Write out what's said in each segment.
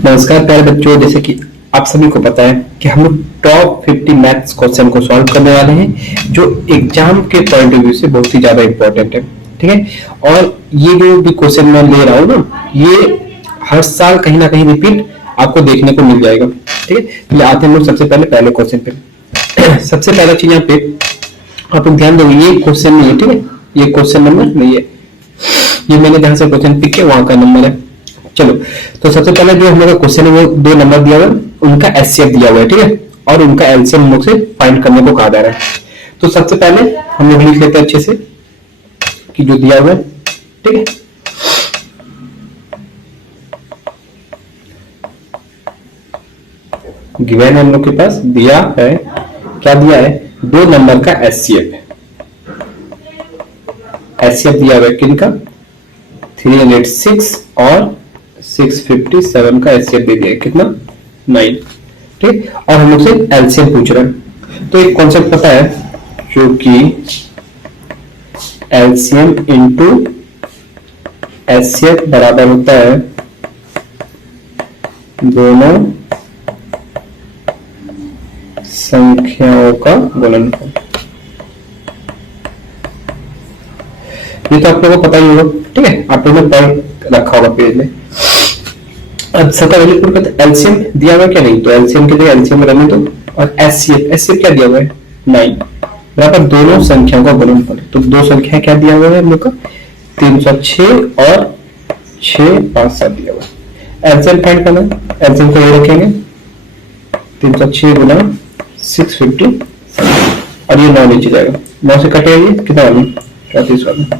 नमस्कार प्यारे बच्चों, जैसे कि आप सभी को पता है कि हम लोग टॉप 50 मैथ्स क्वेश्चन को सॉल्व करने वाले हैं जो एग्जाम के पॉइंट ऑफ व्यू से बहुत ही ज्यादा इंपॉर्टेंट है। ठीक है, और ये जो भी क्वेश्चन मैं ले रहा हूँ ना, ये हर साल कहीं ना कहीं रिपीट आपको देखने को मिल जाएगा। ठीक है, तो आते हैं हम लोग सबसे पहले क्वेश्चन पे। सबसे पहला चीज यहाँ पे आप लोग ध्यान दोगे, ये क्वेश्चन नहीं है। ठीक है, ये क्वेश्चन नंबर नहीं है, ये मैंने जहां से क्वेश्चन पिक किया वहां का नंबर है। चलो, तो सबसे पहले जो हम लोग का क्वेश्चन है वो दो नंबर दिया हुआ है, उनका एचसीएफ दिया हुआ है। ठीक है, और उनका एलसीएम हम लोग से फाइंड करने को कहा जा रहा है। तो सबसे पहले हम लोग लिख लेते हैं अच्छे से कि जो दिया हुआ है। ठीक है, गिवन हम लोग के पास दिया है, क्या दिया है, दो नंबर का एचसीएफ है। एचसीएफ दिया हुआ है किनका, 306 और 657 का एचसीएफ दे दिया है, कितना, 9। ठीक, और हम लोग से एलसीएम पूछ रहे हैं। तो एक कॉन्सेप्ट पता है जो कि एलसीएम इंटू एचसीएफ बराबर होता है दोनों संख्याओं का गुणनफल। ये तो आप लोगों को पता ही होगा। ठीक है, आप लोगों ने पढ़ रखा होगा पेज में। अब सबका वैल्यू पुट करते, एलसीएम दिया हुआ क्या, नहीं तो एलसीएम के लिए एलसीएम रहने दो, और एचसीएफ क्या दिया हुआ है, 9 बराबर दोनों संख्याओं का गुणनफल। तो दो संख्या क्या दिया हुआ है हम लोग का, 306 और 657 दिया हुआ है। एलसीएम फाइंड करना है, एलसीएम को ये रखेंगे 306 गुना 657 और ये 9 नीचे जाएगा, 9 से कटेगा ये कितना वाला, 34 वाला।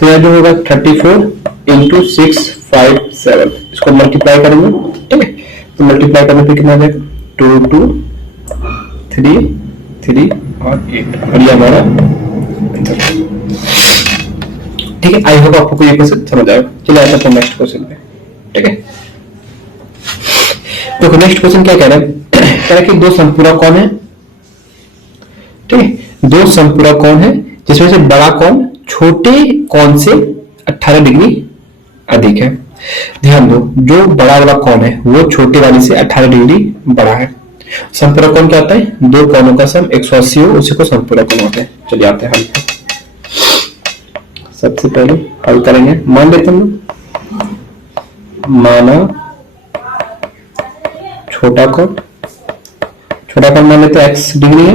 तो यह जो होगा 34 इंटू 657, इसको मल्टीप्लाई करेंगे। ठीक है, तो मल्टीप्लाई करने पे कितना आ जाएगा, 2 2 3 3 और 8, और ये हमारा आंसर। ठीक है, आई होप आपको ये क्वेश्चन समझ आएगा। चलिए आते हैं नेक्स्ट क्वेश्चन पे। ठीक है, तो नेक्स्ट क्वेश्चन क्या कह रहा है, कह रहा है कि दो समपूरक कौन है। ठीक है, दो समपूरक कौन है जिसमें से बड़ा कौन छोटे कौन से 18 डिग्री अधिक है। ध्यान दो, जो बड़ा वाला कौन है वो छोटे वाले से 18 डिग्री बड़ा है। समपूरक कौन क्या होता है, दो कोणों का सम 180 हो, उसी को समपूरक कौन होता है। चलिए आते हैं हल पे। सबसे पहले हल करेंगे, मान लेते हम लोग, माना छोटा कौन मान लेते हैं x डिग्री है,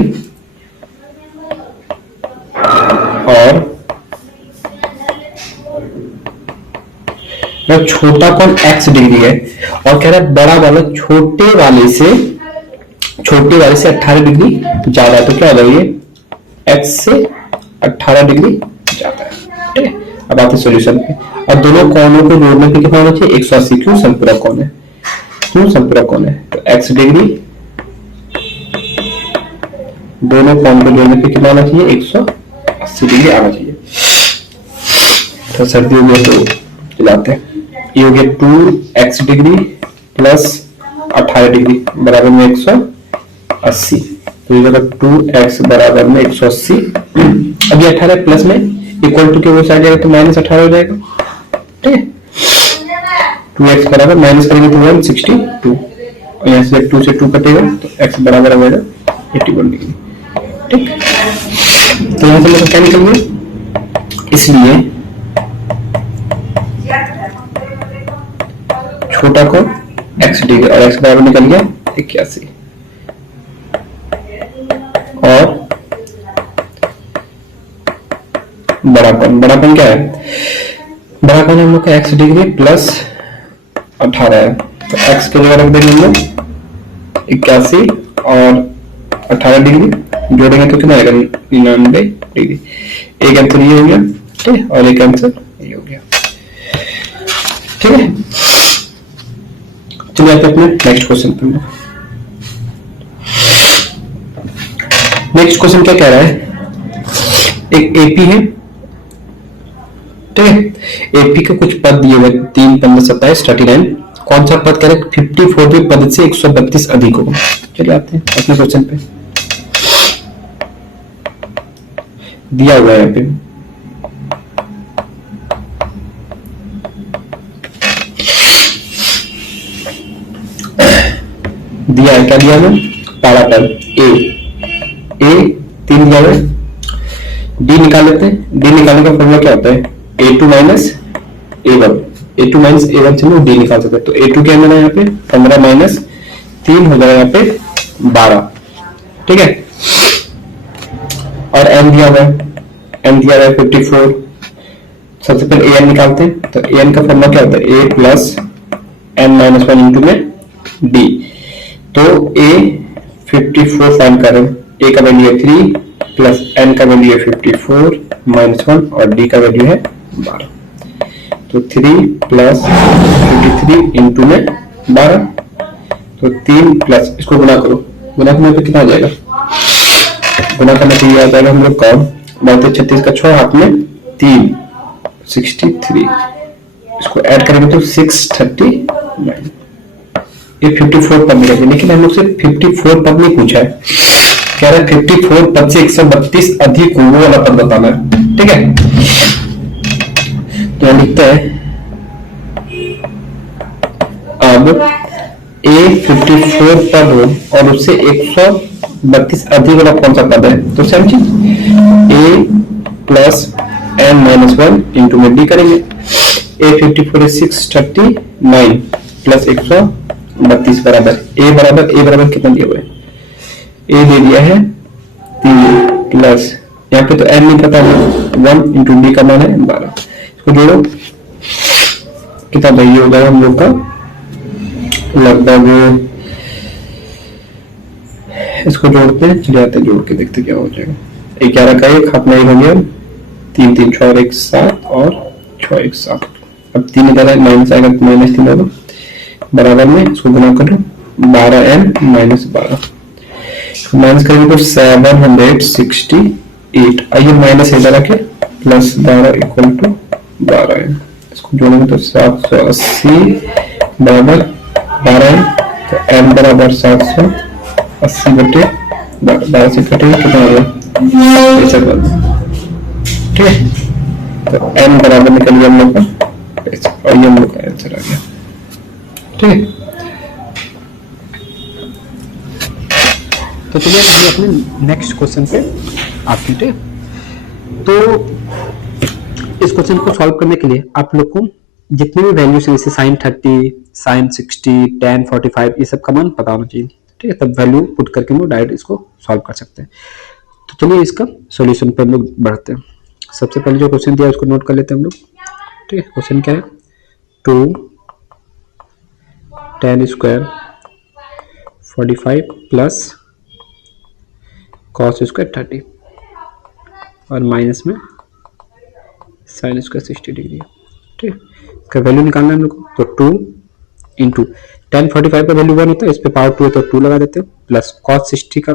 और छोटा कौन x डिग्री है, और कह रहा है बड़ा वाला छोटे वाले से 18 डिग्री ज्यादा है। तो क्या हो जाएगा, ये x से 18 डिग्री ज्यादा है। ठीक है, अब आते सॉल्यूशन पे। और दोनों कोणों को जोड़ने पे कितना होना चाहिए, 180। क्यों, संपूरक कौन है, तो x डिग्री दोनों कोण को जोड़ने पे कितना आना चाहिए, 180 डिग्री आना चाहिए। तो सर्दी हो गया तो चलाते हैं, ये हो गया 2x डिग्री प्लस 18 डिग्री बराबर में 180। तो ये जगह 2x बराबर में 180, अब ये 18 प्लस में इक्वल टू के वो साइड जाएगा तो -18 हो जाएगा। ठीक है, 2x बराबर माइनस करेंगे तो 162, और यहाँ से 2 से 2 कटेगा तो x बराबर हो जाएगा 81 डिग्री। ठीक, तो यहाँ से मतलब क्या निकल गया, इसलिए छोटा को x डिग्री और x बराबर निकल गया 81, और बड़ा कौन क्या है, बड़ा कौन हम लोग का x डिग्री प्लस 18 है। तो x के जगह रख देंगे हम लोग 81 और 18 डिग्री जोड़ेंगे तो कितना आएगा, 99 डिग्री। एक आंसर ये हो गया, ठीक है, और एक आंसर ये हो गया। ठीक है, चलिए आते अपने नेक्स्ट क्वेश्चन पे। नेक्स्ट क्वेश्चन क्या कह रहा है, एक एपी है। ठीक है, एपी के कुछ पद दिए हुए 3 15 27 39, कौन सा पद कह रहे 54वें पद से 132 अधिक होगा। चलिए आते हैं अपने क्वेश्चन पे, दिया हुआ है यहाँ पे दिया है, क्या दिया हमें, पहला टर्म ए 3 दिया है। डी निकाल लेते हैं। डी निकालने का फॉर्मूला क्या होता है, a2 minus a1, a2 minus a1 से हम डी निकाल सकते हैं। तो a2 क्या मिला यहाँ पे 15 माइनस 3 हो जाएगा यहाँ पे 12, ठीक है। और n दिया हुआ है, n दिया हुआ है 54। सबसे पहले an निकालते हैं। तो an का फॉर्मूला क्या होता है, a plus n minus 1 into में d। तो a 54 फाइंड कर रहे हैं, a का वैल्यू है 3 प्लस n का वैल्यू है 54 माइनस 1 और d का वैल्यू है 12। तो 3 प्लस 53 इंटू में 12। तो 3 प्लस, इसको गुना करो, गुना करने पे कितना आ जाएगा, गुना करने पे ये आ जाएगा हम लोग का 32 का 6 हाथ में 3 63। इसको ऐड करेंगे तो 639। ये 54 पद मिलेगा, लेकिन हम लोग से 54 पद नहीं पूछा है, कह रहे 54 पद से 132 अधिक वो वाला पद बताना है, ठीक है। तो लिखते हैं अब a 54 पद हो और उससे 132 अधिक वाला कौन सा पद है, तो सेम चीज a plus n minus 1 into में d करेंगे। a 54 है 639 प्लस 132 बराबर a बराबर कितना दिया हुआ है, a दे दिया है 3 प्लस यहाँ पे तो n नहीं पता है 1 इंटू d का मान है 12। इसको जोड़ो कितना चाहिए हो जाएगा हम लोग का, लगभग इसको जोड़ते हैं, चले आते जोड़ के देखते क्या हो जाएगा। 11 का 1 हाथ में हो गया, 3 3 6 और 1 7 और 6 1 7। अब 3 इधर माइनस आएगा तो माइनस 3 होगा, बराबर में इसको गुना करो 12n माइनस 12, माइनस करेंगे तो 768। आइए माइनस इधर आके प्लस 12 इक्वल टू 12n, इसको जोड़ेंगे तो 780 बराबर 12n। तो n बराबर 780 बटे 12 से कटेगा कितना होगा, ठीक है। तो n बराबर निकल गया हम लोग का, और ये हम लोग का आंसर आ गया, ठीक है। तो चलिए हम अपने नेक्स्ट क्वेश्चन पे आते हैं। तो इस क्वेश्चन को सॉल्व करने के लिए आप लोग को जितनी भी वैल्यूज हैं, जैसे sin 30, sin 60, tan 45, ये सब का मान पता होना चाहिए, ठीक है। तब वैल्यू पुट करके हम लोग डायरेक्ट इसको सॉल्व कर सकते हैं। तो चलिए इसका सॉल्यूशन पर हम लोग बढ़ते हैं। सबसे पहले जो क्वेश्चन दिया है उसको नोट कर लेते हैं हम लोग, ठीक है। क्वेश्चन क्या है, 2 tan square 45 plus cos square 30 और माइनस में sin स्क्वायर 60 डिग्री, ठीक है। इसका वैल्यू निकालना है हम लोग को। तो 2 इंटू tan 45 का वैल्यू 1 होता है, इस पे पावर 2 है तो 2 लगा देते हैं, प्लस cos 30 का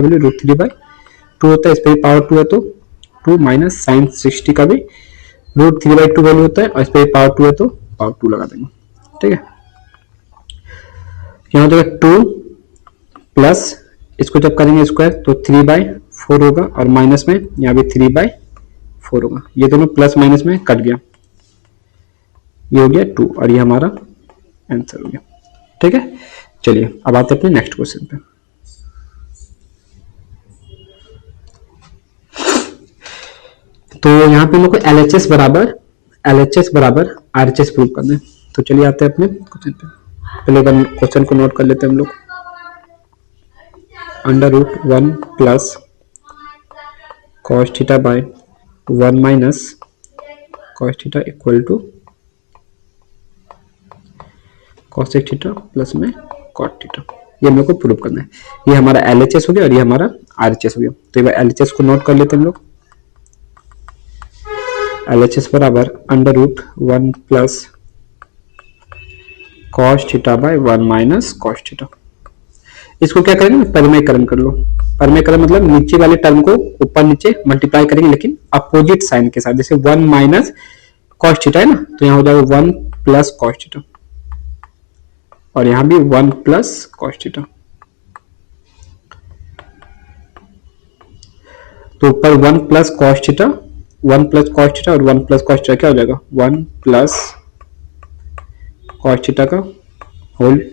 वैल्यू √3/2 होता है, इस पे पावर 2 है तो 2 माइनस sin 60 का भी √3/2 वैल्यू होता है, और इस पे पावर 2 है तो पावर 2 लगा देंगे, ठीक है। यहाँ हो जाएगा 2 प्लस इसको जब करेंगे स्क्वायर तो 3/4 होगा, और माइनस में यहाँ भी 3/4 होगा, ये दोनों प्लस माइनस में कट गया, ये हो गया 2 और ये हमारा आंसर हो गया, ठीक है। चलिए अब आते हैं अपने नेक्स्ट क्वेश्चन पे। तो यहाँ पे हम लोग को LHS बराबर RHS प्रूव करना है। तो चलिए आते हैं अपने क्वेश्चन पे। पहले क्वेश्चन को नोट कर लेते हैं हम लोग, √1 plus cos theta by 1 minus cos theta equal to cos theta plus में cot थीटा, ये हम लोग को प्रूव करना है। ये हमारा LHS हो गया और ये हमारा RHS हो गया। तो ये LHS को नोट कर लेते हैं हम लोग, LHS बराबर √1 plus cos theta by 1 minus cos theta. इसको क्या करेंगे, परिमेयकरण कर लो। परिमेयकरण मतलब नीचे वाले टर्म को ऊपर नीचे मल्टीप्लाई करेंगे, लेकिन अपोजिट साइन के साथ। जैसे 1 माइनस cos थीटा है ना, तो यहाँ हो जाएगा 1 प्लस cos थीटा, और यहां भी 1 प्लस cos थीटा। तो ऊपर 1 plus cos theta, 1 plus cos theta और 1 प्लस cos थीटा क्या हो जाएगा, 1 प्लस cos थीटा का होल,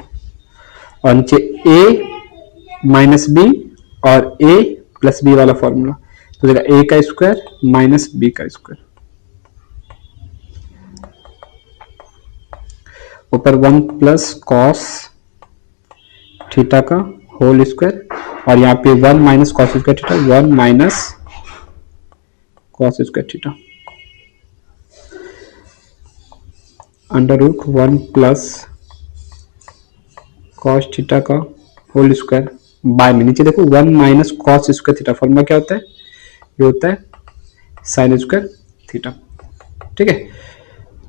और नीचे a माइनस बी और a प्लस बी वाला फॉर्मूला, तो देखा a का स्क्वायर माइनस b का स्क्वायर, ऊपर 1 प्लस कॉस थीटा का होल स्क्वायर, और यहाँ पे 1 minus cos square theta, 1 minus cos square theta, under root 1 plus cos theta का होल स्क्वायर बाय में नीचे देखो 1 minus cos square theta, formula क्या होता है, ये होता है साइन स्क्वायर थीटा। ठीक है,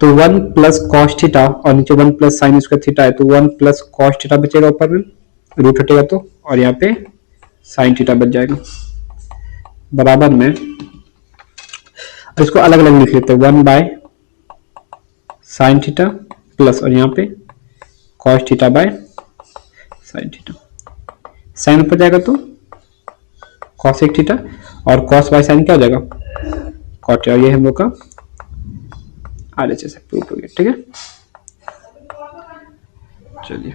तो 1 प्लस कॉस थीटा और नीचे 1 प्लस साइन स्क्वायर थीटा है, तो 1 प्लस कॉस थीटा बचेगा ऊपर में, रूट हटेगा तो, और यहाँ पे साइन थीटा बच जाएगा, बराबर में इसको अलग अलग लिख लेते हैं, 1 बाय साइन थीटा प्लस, और यहाँ पे cos theta by sine theta, sine ऊपर जाएगा तो कॉसेक थीटा, और कॉस बाय साइन क्या हो जाएगा, कॉट, और ये हम लोग का RHS प्रूफ हो गया। ठीक है, चलिए।